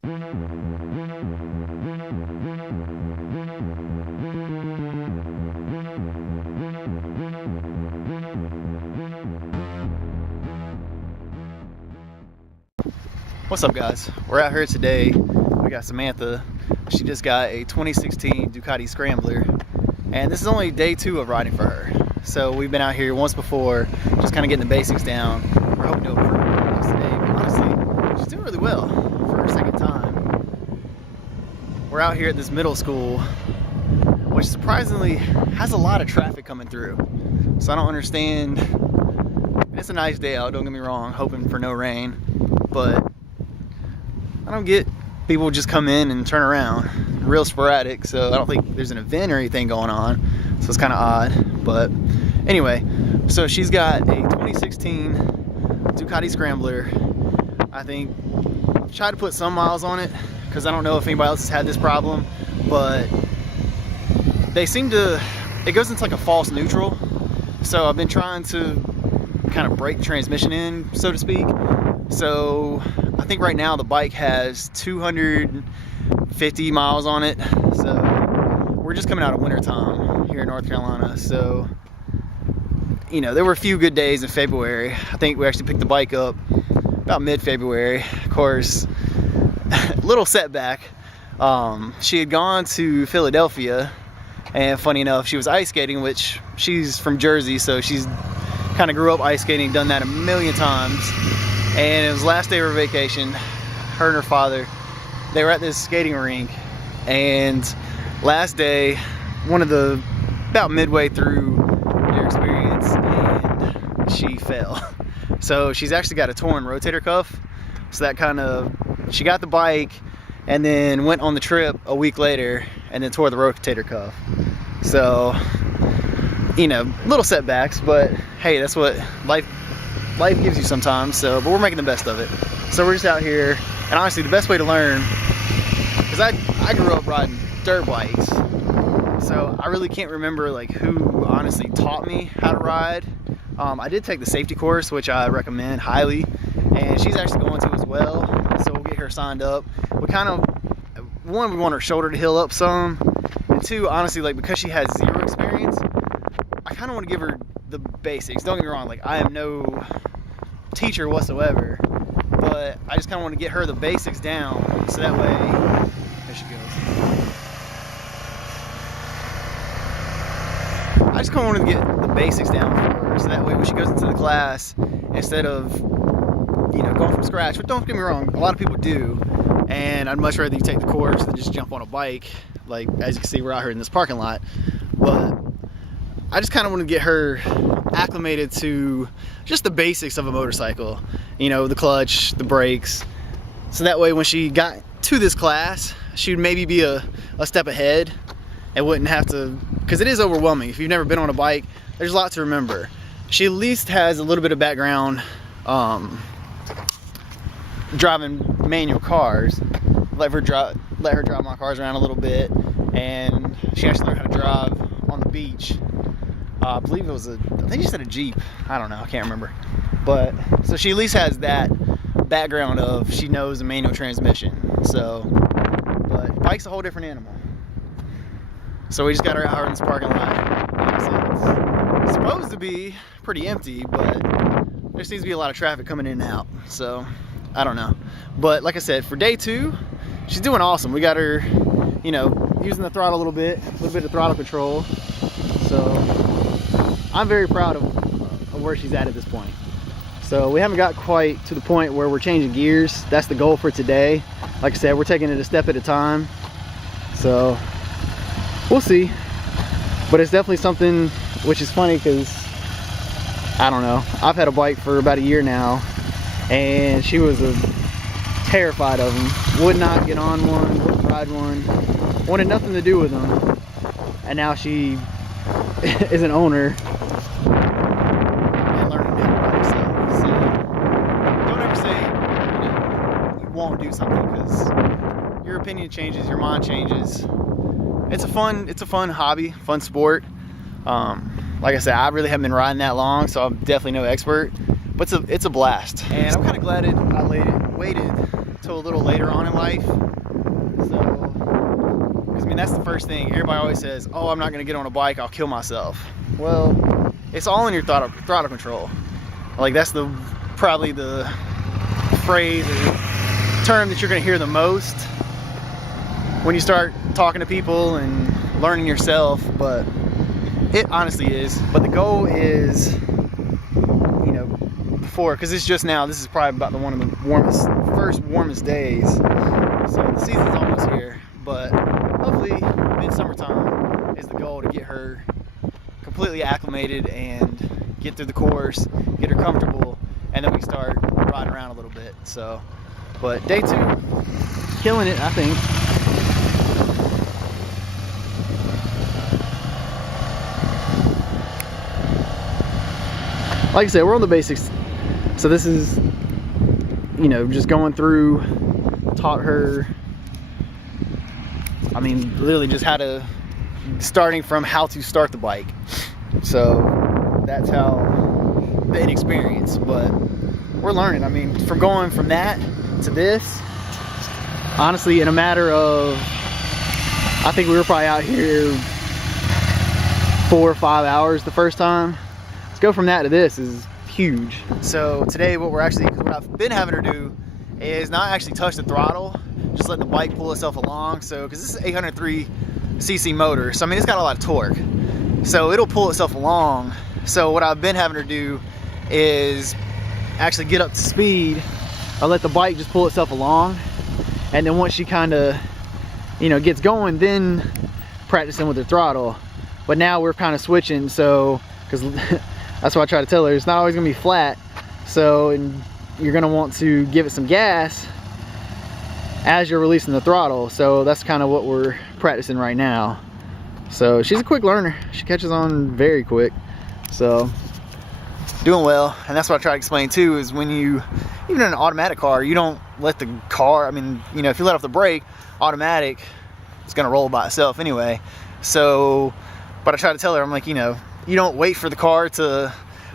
What's up, guys? We're out here today. We got Samantha. She just got a 2016 Ducati Scrambler, and this is only day 2 of riding for her. So we've been out here once before, just kind of getting the basics down. We're hoping to improve things today, but honestly, she's doing really well for her second time. We're out here at this middle school, which surprisingly has a lot of traffic coming through. So I don't understand. It's a nice day out, don't get me wrong, hoping for no rain, but I don't get people just come in and turn around. Real sporadic, so I don't think there's an event or anything going on, so it's kind of odd. But anyway, so she's got a 2016 Ducati Scrambler. I think I've tried to put some miles on it because I don't know if anybody else has had this problem, but they seem to, it goes into like a false neutral. So I've been trying to kind of break the transmission in, so to speak. So I think right now the bike has 250 miles on it. So we're just coming out of winter time here in North Carolina. So, you know, there were a few good days in February. I think we actually picked the bike up about mid-February. Of course, little setback. She had gone to Philadelphia, and funny enough, she was ice skating, which she's from Jersey, so she's kind of grew up ice skating, done that a million times. And it was last day of her vacation. Her and her father, they were at this skating rink, and last day, about midway through their experience, and she fell. So she's actually got a torn rotator cuff. So that kind of, she got the bike and then went on the trip a week later and then tore the rotator cuff. So, you know, little setbacks, but hey, that's what life gives you sometimes. So, but we're making the best of it. So we're just out here, and honestly, the best way to learn, because I grew up riding dirt bikes, so I really can't remember like who honestly taught me how to ride. I did take the safety course, which I recommend highly, and she's actually going to as well. So we'll get her signed up. We kind of, one, we want her shoulder to heal up some, and two, honestly, like because she has zero experience, I kind of want to give her the basics. Don't get me wrong, like I am no teacher whatsoever, but I just kind of want to get her the basics down, so that way, there she goes. I just kind of want to get the basics down for her, so that way when she goes into the class, instead of, you know, going from scratch, but don't get me wrong, a lot of people do, and I'd much rather you take the course than just jump on a bike. Like, as you can see, we're out here in this parking lot, but I just kind of want to get her acclimated to just the basics of a motorcycle, you know, the clutch, the brakes, so that way when she got to this class, she would maybe be a step ahead and wouldn't have to, because it is overwhelming. If you've never been on a bike, there's a lot to remember. She at least has a little bit of background driving manual cars. Let her drive my cars around a little bit, and she actually learned how to drive on the beach. I believe it was I think she said a Jeep. I don't know, I can't remember. But, so she at least has that background of, she knows a manual transmission. So, but bike's a whole different animal. So we just got her out in this parking lot. Like I said, it's supposed to be pretty empty, but there seems to be a lot of traffic coming in and out. So, I don't know. But like I said, for day 2, she's doing awesome. We got her, you know, using the throttle a little bit of throttle control. So, I'm very proud of where she's at this point. So we haven't got quite to the point where we're changing gears. That's the goal for today. Like I said, we're taking it a step at a time. So we'll see. But it's definitely something, which is funny because, I don't know, I've had a bike for about a year now, and she was terrified of them. Would not get on one, wouldn't ride one, wanted nothing to do with them. And now she is an owner and learning to do it by herself. So don't ever say, you know, you won't do something, because your opinion changes, your mind changes. It's a fun hobby, fun sport. Like I said, I really haven't been riding that long, so I'm definitely no expert, but it's a blast. And I'm kind of glad I waited till a little later on in life. So, because I mean, that's the first thing. Everybody always says, oh, I'm not gonna get on a bike, I'll kill myself. Well, it's all in your throttle control. Like, that's probably the phrase or term that you're gonna hear the most when you start talking to people and learning yourself, but it honestly is. But the goal is, you know, before, because it's just now, this is probably about one of the first warmest days. So the season's almost here, but hopefully mid-summertime is the goal, to get her completely acclimated and get through the course, get her comfortable, and then we start riding around a little bit. So, but day 2, killing it, I think. Like I said, we're on the basics. So this is, you know, just going through, taught her, I mean, literally just starting from how to start the bike. So that's how the inexperience, but we're learning. I mean, from going from that to this, honestly, in a matter of, I think we were probably out here 4 or 5 hours the first time. Let's go from that to this is huge. So today what I've been having her do is not actually touch the throttle, just let the bike pull itself along. So, because this is 803cc motor, so I mean, it's got a lot of torque, so it'll pull itself along. So what I've been having her do is actually get up to speed. I'll let the bike just pull itself along, and then once she kind of, you know, gets going, then practicing with the throttle. But now we're kind of switching, so, because that's what I try to tell her, it's not always gonna be flat, so, and you're gonna want to give it some gas as you're releasing the throttle. So that's kind of what we're practicing right now. So she's a quick learner, she catches on very quick, so doing well. And that's what I try to explain too, is when you, even in an automatic car, you don't let the car, I mean, you know, if you let off the brake, automatic, it's gonna roll by itself anyway. So, but I try to tell her, I'm like, you know, you don't wait for the car to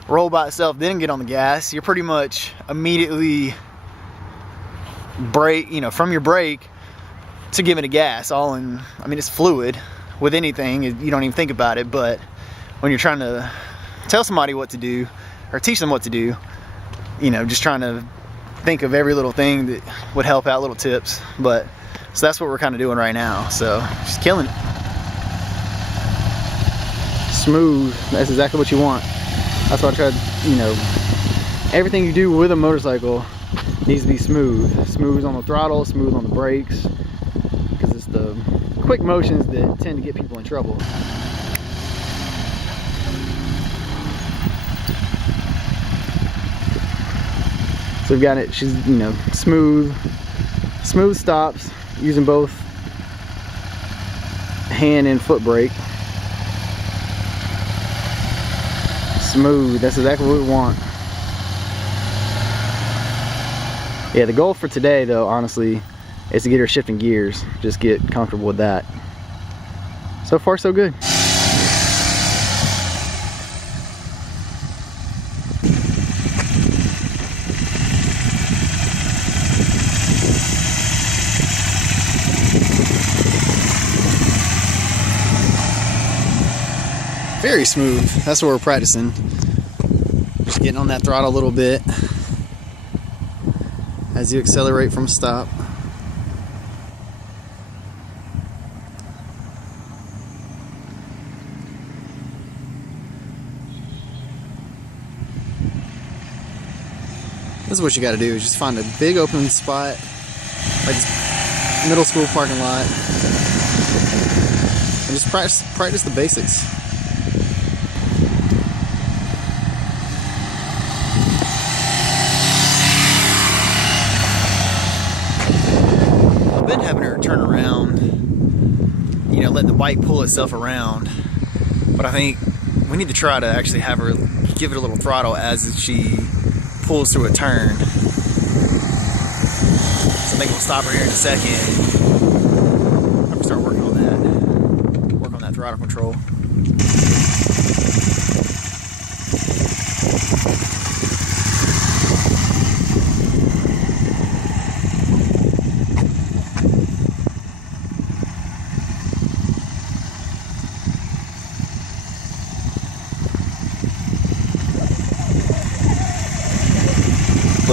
roll by itself then get on the gas. You're pretty much immediately brake, you know, from your brake to giving it a gas, all in, I mean, it's fluid. With anything, you don't even think about it, but when you're trying to tell somebody what to do or teach them what to do, you know, just trying to think of every little thing that would help out, little tips. But so that's what we're kind of doing right now. So just killing it. Smooth, that's exactly what you want. That's why I tried, you know, everything you do with a motorcycle needs to be smooth. Smooth on the throttle, smooth on the brakes, because it's the quick motions that tend to get people in trouble. So we've got it, she's, you know, smooth stops, using both hand and foot brake. Smooth, that's exactly what we want. Yeah, the goal for today though, honestly, is to get her shifting gears. Just get comfortable with that. So far so good. Very smooth. That's what we're practicing. Just getting on that throttle a little bit as you accelerate from stop. This is what you got to do, is just find a big open spot, like this middle school parking lot, and just practice the basics. I've been having her turn around, you know, let the bike pull itself around, but I think we need to try to actually have her give it a little throttle as she pulls through a turn. So I think we'll stop her here in a second. I'm gonna start working on that throttle control.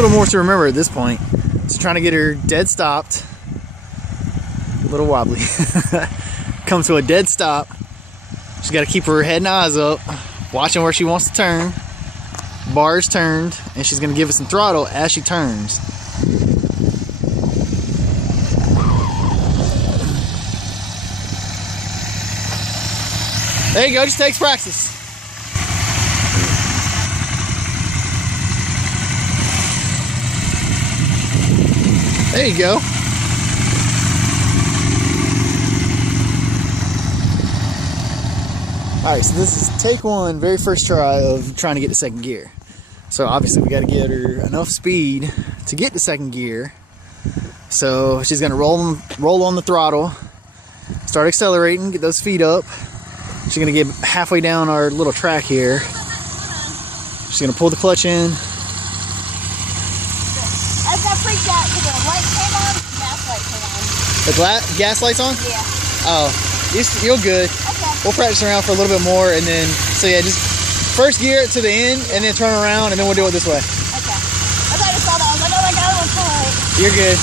little more to remember at this point. So trying to get her dead stopped. A little wobbly. Comes to a dead stop. She's got to keep her head and eyes up, watching where she wants to turn. Bar's turned, and she's going to give it some throttle as she turns. There you go, just takes practice. There you go. Alright, so this is take one, very first try of trying to get to second gear. So obviously we got to get her enough speed to get to second gear. So she's going to roll on the throttle, start accelerating, get those feet up. She's going to get halfway down our little track here. She's going to pull the clutch in. I got freaked out because the light came on, gas light came on. The gas light's on? Yeah. Oh, you're good. Okay. We'll practice around for a little bit more, and then, so yeah, just first gear it to the end, and then turn around, and then we'll do it this way. Okay. I thought I saw that. I was like, oh my god, it was tight. You're good.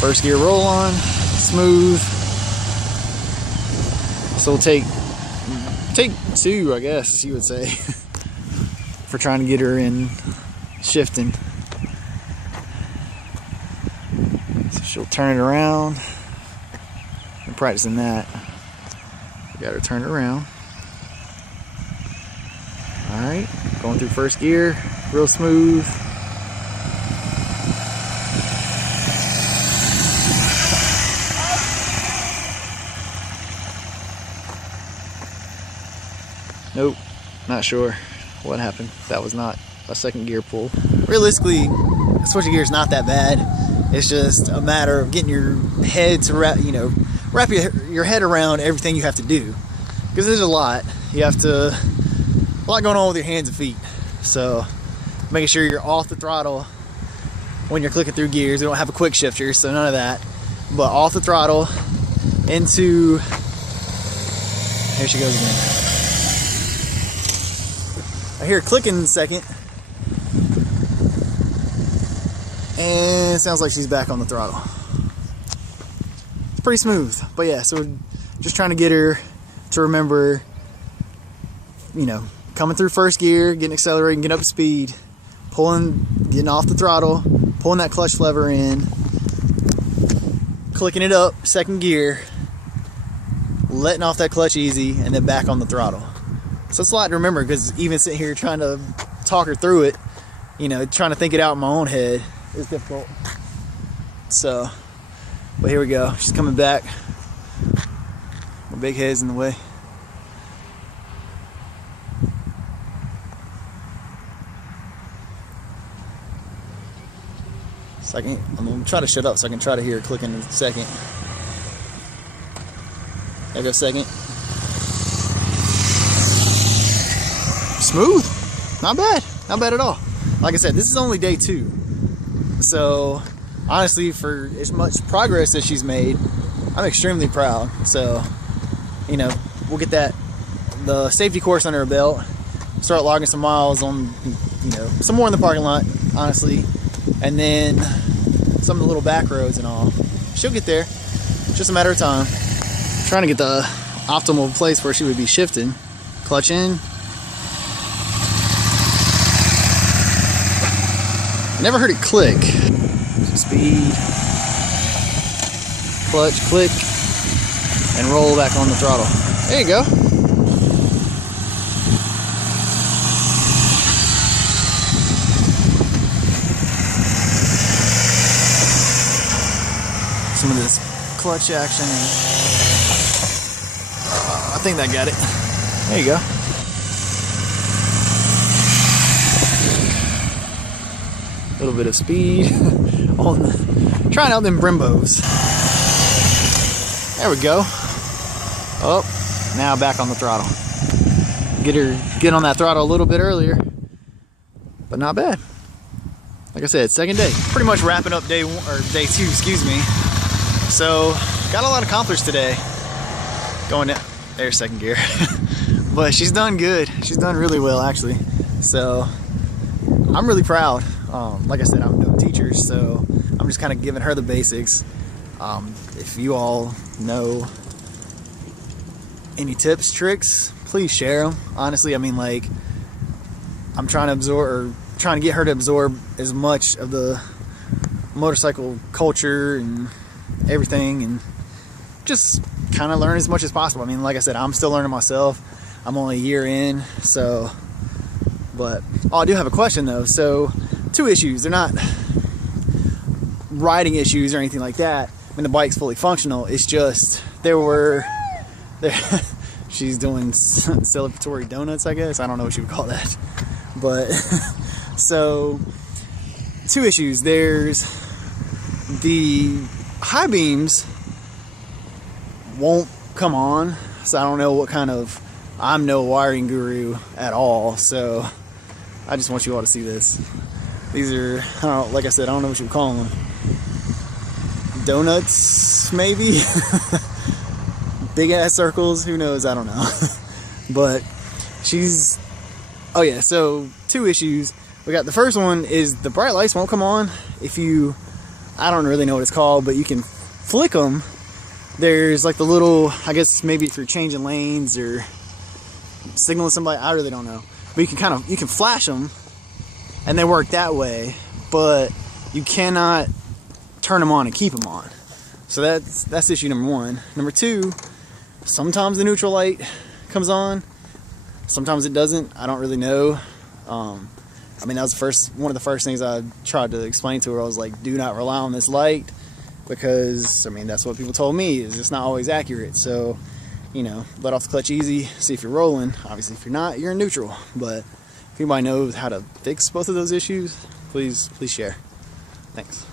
First gear roll on, smooth. So we'll take two, I guess you would say, for trying to get her in shifting. So she'll turn it around. I'm practicing that. We got her turn it around. Alright, going through first gear, real smooth. Nope, not sure what happened. That was not a second gear pull. Realistically, switching gears is not that bad. It's just a matter of getting your head to wrap your head around everything you have to do. Because there's a lot. You have to, a lot going on with your hands and feet. So making sure you're off the throttle when you're clicking through gears. We don't have a quick shifter, so none of that. But off the throttle into, here she goes again. I hear it clicking in a second, and it sounds like she's back on the throttle. It's pretty smooth, but yeah, so we're just trying to get her to remember, you know, coming through first gear, getting accelerating, getting up to speed, getting off the throttle, pulling that clutch lever in, clicking it up, second gear, letting off that clutch easy, and then back on the throttle. So it's a lot to remember, because even sitting here trying to talk her through it, you know, trying to think it out in my own head is difficult. So, but here we go. She's coming back. My big head's in the way. Second, I'm gonna try to shut up so I can try to hear her clicking in a second. There goes second. Smooth, not bad at all. Like I said, this is only day 2, so honestly, for as much progress as she's made, I'm extremely proud. So, you know, we'll get the safety course under her belt, start logging some miles on, you know, some more in the parking lot, honestly, and then some of the little back roads and all. She'll get there. It's just a matter of time. Trying to get the optimal place where she would be shifting. Clutch in. Never heard it click. Speed, clutch, click, and roll back on the throttle. There you go. Some of this clutch action. I think that got it. There you go. A little bit of speed on trying out them Brimbos. There we go. Oh, now back on the throttle. Get on that throttle a little bit earlier, but not bad. Like I said, second day. Pretty much wrapping up day 2, excuse me. So got a lot accomplished today. Going down there's second gear. But she's done good. She's done really well actually. So I'm really proud. Like I said, I'm no teacher, so I'm just kind of giving her the basics. If you all know any tips, tricks, please share them. Honestly, I mean, like, I'm trying to get her to absorb as much of the motorcycle culture and everything, and just kind of learn as much as possible. I mean, like I said, I'm still learning myself. I'm only a year in, so. But I do have a question though. So, 2 issues. They're not riding issues or anything like that. I mean, the bike's fully functional. It's just she's doing celebratory donuts, I guess. I don't know what you would call that. But so 2 issues. There's the high beams won't come on, so I don't know what kind of. I'm no wiring guru at all, so I just want you all to see this. These are, I don't know, like I said, I don't know what you would call them. Donuts, maybe? Big ass circles, who knows, I don't know. But she's, oh yeah, so 2 issues. We got the first one is the bright lights won't come on if you, I don't really know what it's called, but you can flick them. There's like the little, I guess maybe if you're changing lanes or signaling somebody, I really don't know. But you can flash them and they work that way, but you cannot turn them on and keep them on. So that's issue number 1. Number 2, sometimes the neutral light comes on, sometimes it doesn't. I don't really know. I mean, that was one of the first things I tried to explain to her. I was like, do not rely on this light, because I mean, that's what people told me, is it's not always accurate. So, you know, let off the clutch easy, see if you're rolling. Obviously, if you're not, you're in neutral. But if anybody knows how to fix both of those issues, please share. Thanks.